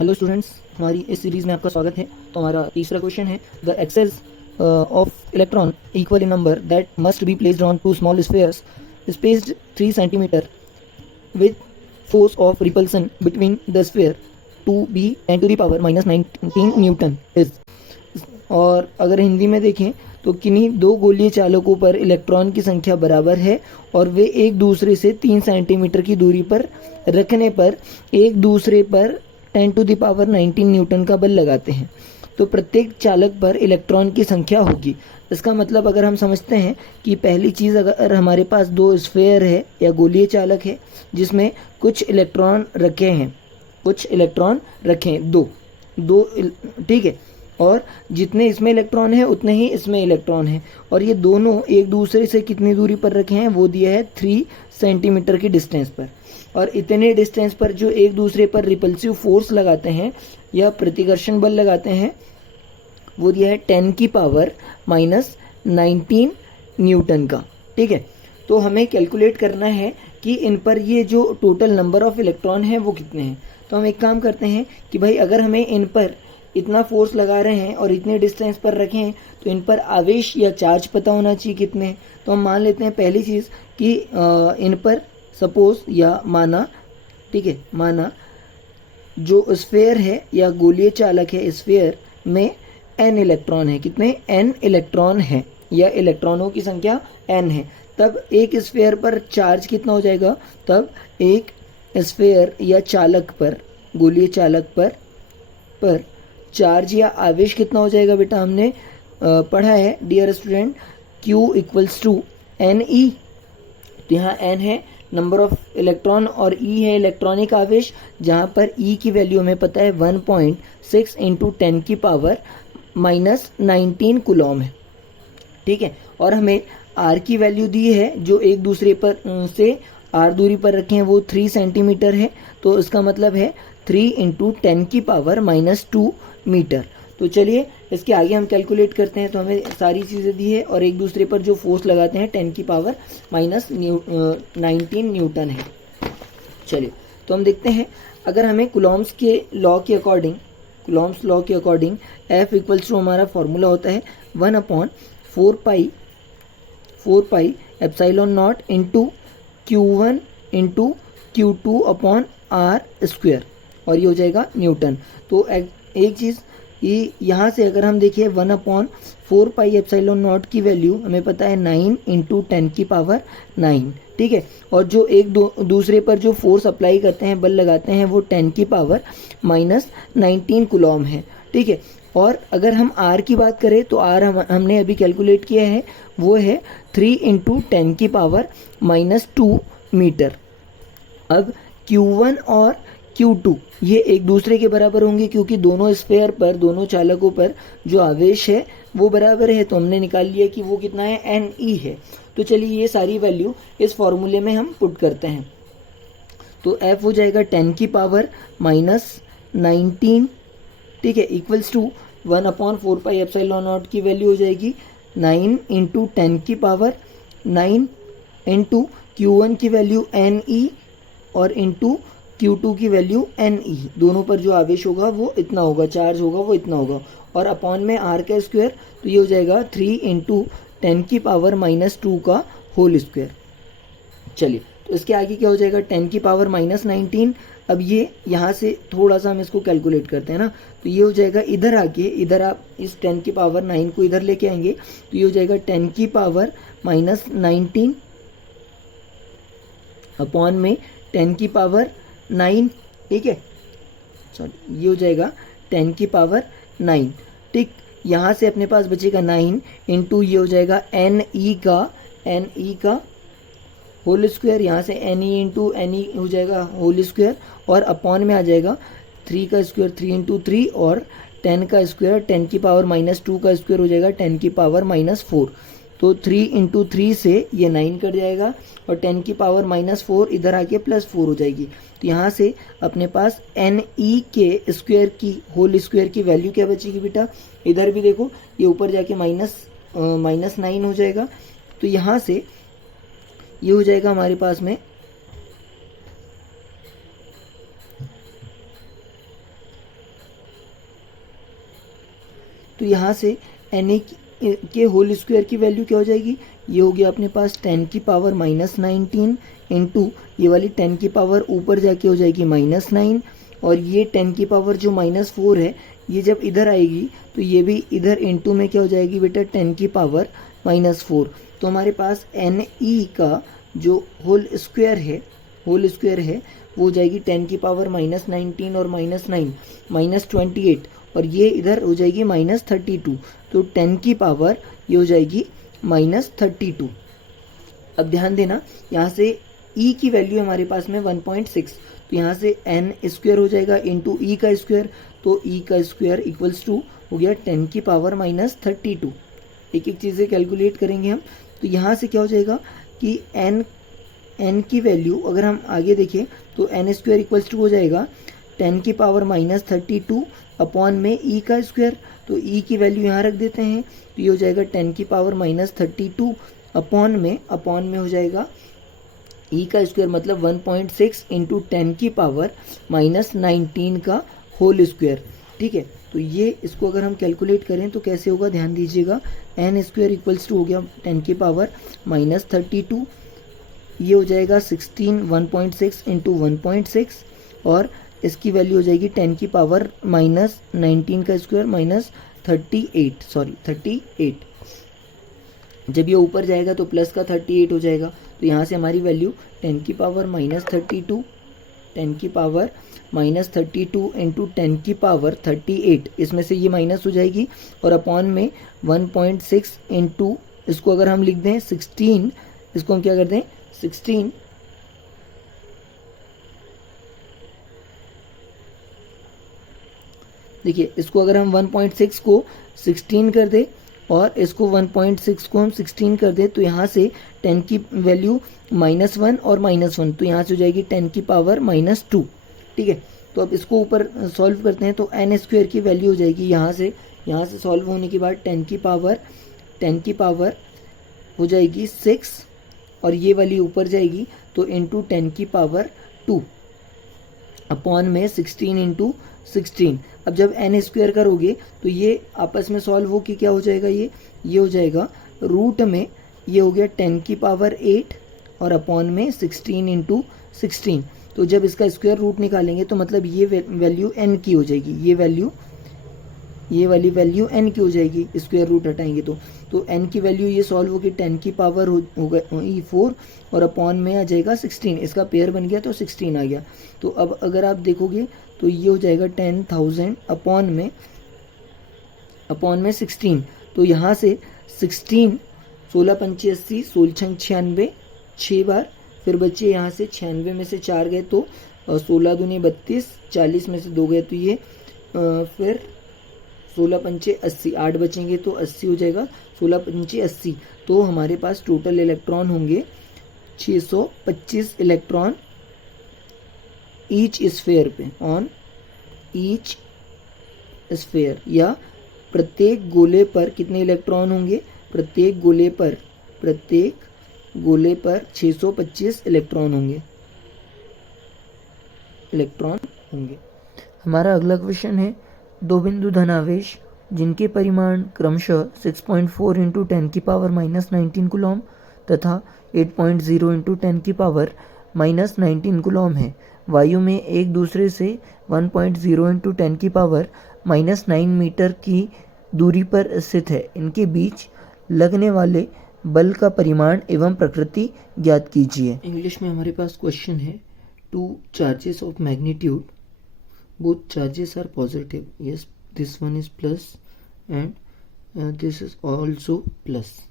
Hello students, हमारी इस series में आपका स्वागत है। तो हमारा तीसरा क्वेश्चन है, the excess of electron equal in number that must be placed on two small spheres spaced 3 centimetre with force of repulsion between the sphere to be 10 to the power minus 19 newton is. और अगर हिंदी में देखें तो किन्हीं दो गोलीय चालकों पर इलेक्ट्रॉन की संख्या बराबर है और वे एक दूसरे से 3 सेंटीमीटर की दूरी पर रखने पर एक दूसरे पर 10 टू द पावर 19 न्यूटन का बल लगाते हैं, तो प्रत्येक चालक पर इलेक्ट्रॉन की संख्या होगी। इसका मतलब अगर हम समझते हैं कि पहली चीज़, अगर हमारे पास दो स्फेयर है या गोलीय चालक है जिसमें कुछ इलेक्ट्रॉन रखे हैं, दो दो ठीक है, और जितने इसमें इलेक्ट्रॉन है उतने ही इसमें इलेक्ट्रॉन है, और ये दोनों एक दूसरे से कितनी दूरी पर रखे हैं, वो दिया है 3 सेंटीमीटर की डिस्टेंस पर। और इतने डिस्टेंस पर जो एक दूसरे पर रिपल्सिव फोर्स लगाते हैं या प्रतिकर्षण बल लगाते हैं, वो दिया है 10 की पावर माइनस 19 न्यूटन का। ठीक है, तो हमें कैलकुलेट करना है कि इन पर ये जो टोटल नंबर ऑफ इलेक्ट्रॉन है वो कितने हैं। तो हम एक काम करते हैं कि भाई अगर हमें इन पर इतना फोर्स लगा रहे हैं और इतने डिस्टेंस पर रखे हैं तो इन पर आवेश या चार्ज पता होना चाहिए कितने। तो हम मान लेते हैं पहली चीज़ कि इन पर सपोज या माना, ठीक है, माना जो स्फेयर है या गोलीय चालक है, स्फेयर में n इलेक्ट्रॉन है। कितने? n इलेक्ट्रॉन है या इलेक्ट्रॉनों की संख्या n है। तब एक स्फेयर पर चार्ज कितना हो जाएगा? तब एक स्फेयर या चालक पर, गोलीय चालक पर चार्ज या आवेश कितना हो जाएगा? बेटा हमने पढ़ा है dear student, Q equals to n e. तो यहाँ n है नंबर ऑफ इलेक्ट्रॉन और E है इलेक्ट्रॉनिक आवेश, जहाँ पर E की वैल्यू हमें पता है 1.6 इंटू 10 की पावर माइनस 19 कुलॉम है। ठीक है, और हमें R की वैल्यू दी है जो एक दूसरे पर से R दूरी पर रखे हैं, वो 3 सेंटीमीटर है। तो इसका मतलब है 3 इंटू 10 की पावर माइनस 2 मीटर। तो चलिए इसके आगे हम कैलकुलेट करते हैं। तो हमें सारी चीज़ें दी है और एक दूसरे पर जो फोर्स लगाते हैं 10 की पावर माइनस 19 न्यूटन है। चलिए तो हम देखते हैं, अगर हमें कुलॉम्स लॉ के अकॉर्डिंग F इक्वल्स टू, हमारा फॉर्मूला होता है 1/4 pi epsilon not into Q1 into Q2 upon R square, और ये हो जाएगा न्यूटन। तो एक चीज़ ये यहाँ से अगर हम देखिए 1/4 पाई एप्सिलॉन नॉट की वैल्यू हमें पता है 9 इंटू 10 की पावर 9। ठीक है, और जो एक दूसरे पर जो फोर्स अप्लाई करते हैं, बल लगाते हैं, वो 10 की पावर माइनस 19 कुलॉम है। ठीक है, और अगर हम R की बात करें तो R हमने अभी कैलकुलेट किया है, वो है 3 इंटू 10 की पावर माइनस 2 मीटर। अब Q1 और Q2 ये एक दूसरे के बराबर होंगे क्योंकि दोनों स्फेयर पर, दोनों चालकों पर जो आवेश है वो बराबर है। तो हमने निकाल लिया कि वो कितना है, NE है। तो चलिए ये सारी वैल्यू इस फॉर्मूले में हम पुट करते हैं। तो F हो जाएगा 10 की पावर माइनस 19, ठीक है, equals to 1/4 pi epsilon naught की वैल्यू हो जाएगी 9 इंटू 10 की पावर 9 इंटू Q1 की वैल्यू NE और इंटू Q2 की वैल्यू NE। दोनों पर जो आवेश होगा वो इतना होगा, चार्ज होगा वो इतना होगा, और अपॉन में R का स्क्वायर, तो ये हो जाएगा 3 इंटू 10 की पावर माइनस 2 का होल स्क्वायर। चलिए तो इसके आगे क्या हो जाएगा, 10 की पावर माइनस 19। अब ये यहाँ से थोड़ा सा हम इसको कैलकुलेट करते हैं ना, तो ये हो जाएगा इधर आके, इधर आप इस 10 की पावर 9 को इधर लेके आएंगे तो ये हो जाएगा 10 की पावर माइनस 19 अपॉन में 10 की पावर 9। ठीक है, सॉरी, ये हो जाएगा 10 की पावर 9। ठीक, यहाँ से अपने पास बचेगा 9 इंटू ये हो जाएगा NE का होल स्क्वायर, यहाँ से NE इंटू NE हो जाएगा होल स्क्वायर, और अपॉन में आ जाएगा 3 का स्क्वायर, 3 इंटू 3, और 10 का स्क्वायर, 10 की पावर माइनस 2 का स्क्वायर हो जाएगा 10 की पावर माइनस 4। तो 3 इंटू 3 से ये 9 कट जाएगा और 10 की पावर माइनस 4 इधर आके प्लस 4 हो जाएगी। तो यहाँ से अपने पास NE के स्क्वायर की, होल स्क्वायर की वैल्यू क्या बचेगी बेटा? इधर भी देखो, ये ऊपर जाके माइनस 9 हो जाएगा। तो यहाँ से ये हो जाएगा हमारे पास में तो यहाँ से एन ए के होल स्क्वायर की वैल्यू क्या हो जाएगी, ये हो गया अपने पास 10 की पावर -19 इंटू ये वाली 10 की पावर ऊपर जाके हो जाएगी -9, और ये 10 की पावर जो -4 है ये जब इधर आएगी तो ये भी इधर इंटू में क्या हो जाएगी बेटा 10 की पावर -4। तो हमारे पास एन ई का जो होल स्क्वायर है वो हो जाएगी 10 की पावर -19 और -9 -28, और ये इधर हो जाएगी -32, तो 10 की पावर ये हो जाएगी -32। अब ध्यान देना यहाँ से e की वैल्यू हमारे पास में 1.6, तो यहाँ से n स्क्वायर हो जाएगा इंटू ई का स्क्वायर, तो e का स्क्वायर इक्वल्स टू हो गया 10 की पावर -32। एक एक चीज़ें कैलकुलेट करेंगे हम। तो यहाँ से क्या हो जाएगा कि n की वैल्यू अगर हम आगे देखें तो n स्क्वायर इक्वल्स टू हो जाएगा 10 की पावर -32 अपॉन में e का स्क्वायर, तो e की वैल्यू यहाँ रख देते हैं, तो ये हो जाएगा 10 की पावर -32 अपॉन में हो जाएगा e का स्क्वायर मतलब 1.6 इंटू 10 की पावर -19 का होल स्क्वायर। ठीक है, तो ये इसको अगर हम कैलकुलेट करें तो कैसे होगा, ध्यान दीजिएगा। n स्क्वायर इक्वल्स टू हो गया 10 की पावर -32, ये हो जाएगा 16 1.6 इंटू 1.6, और इसकी वैल्यू हो जाएगी 10 की पावर -19 का स्क्वायर -38। जब ये ऊपर जाएगा तो प्लस का 38 हो जाएगा, तो यहाँ से हमारी वैल्यू 10 की पावर -32 इंटू 10 की पावर 38, इसमें से ये माइनस हो जाएगी, और अपॉन में 1.6 इंटू इसको अगर हम लिख दें 16, इसको हम क्या कर दें 16, देखिए इसको अगर हम 1.6 को 16 कर दे और इसको 1.6 को हम 16 कर दे, तो यहाँ से 10 की वैल्यू -1 और -1, तो यहाँ से हो जाएगी 10 की पावर -2। ठीक है, तो अब इसको ऊपर सॉल्व करते हैं, तो n स्क्वायर की वैल्यू हो जाएगी यहाँ से सॉल्व होने के बाद 10 की पावर हो जाएगी 6, और ये वाली ऊपर जाएगी तो इंटू 10 की पावर 2 अपॉन में 16 इंटू 16। अब जब n स्क्वायर करोगे तो ये आपस में सॉल्व हो के क्या हो जाएगा, ये हो जाएगा रूट में, ये हो गया 10 की पावर 8 और अपॉन में 16 इंटू 16। तो जब इसका स्क्वायर रूट निकालेंगे तो मतलब ये वैल्यू n की हो जाएगी, ये वाली वैल्यू n की हो जाएगी, स्क्वायर रूट हटाएंगे तो n की वैल्यू ये सॉल्व होगी 10 की पावर हो गई 4 और अपॉन में आ जाएगा 16, इसका पेयर बन गया तो 16 आ गया। तो अब अगर आप देखोगे तो ये हो जाएगा 10,000 अपॉन में 16, तो यहाँ से 16 16 पंचे 80 16 छंग 96 6 बार, फिर बच्चे यहाँ से 96 में से 4 गए तो 16 दूनी 32, 40 में से 2 गए तो ये फिर 16 पंचे 80, 8 बचेंगे तो 80 हो जाएगा, 16 पंचे 80, तो हमारे पास टोटल इलेक्ट्रॉन होंगे 625 इलेक्ट्रॉन ईच स्फेयर पे, ऑन ईच स्फेयर, या प्रत्येक गोले पर कितने इलेक्ट्रॉन होंगे, प्रत्येक गोले पर 625 इलेक्ट्रॉन होंगे। हमारा अगला क्वेश्चन है, दो बिंदु धनावेश जिनके परिमाण क्रमशः 6.4 इंटू 10 की पावर -19 कूलॉम तथा 8.0 इंटू 10 की पावर -19 कूलॉम है, वायु में एक दूसरे से 1.0 इंटू 10 की पावर -9 मीटर की दूरी पर स्थित है, इनके बीच लगने वाले बल का परिमाण एवं प्रकृति ज्ञात कीजिए। इंग्लिश में हमारे पास क्वेश्चन है, two charges of magnitude, both charges are positive, yes, this one is plus and this is also plus.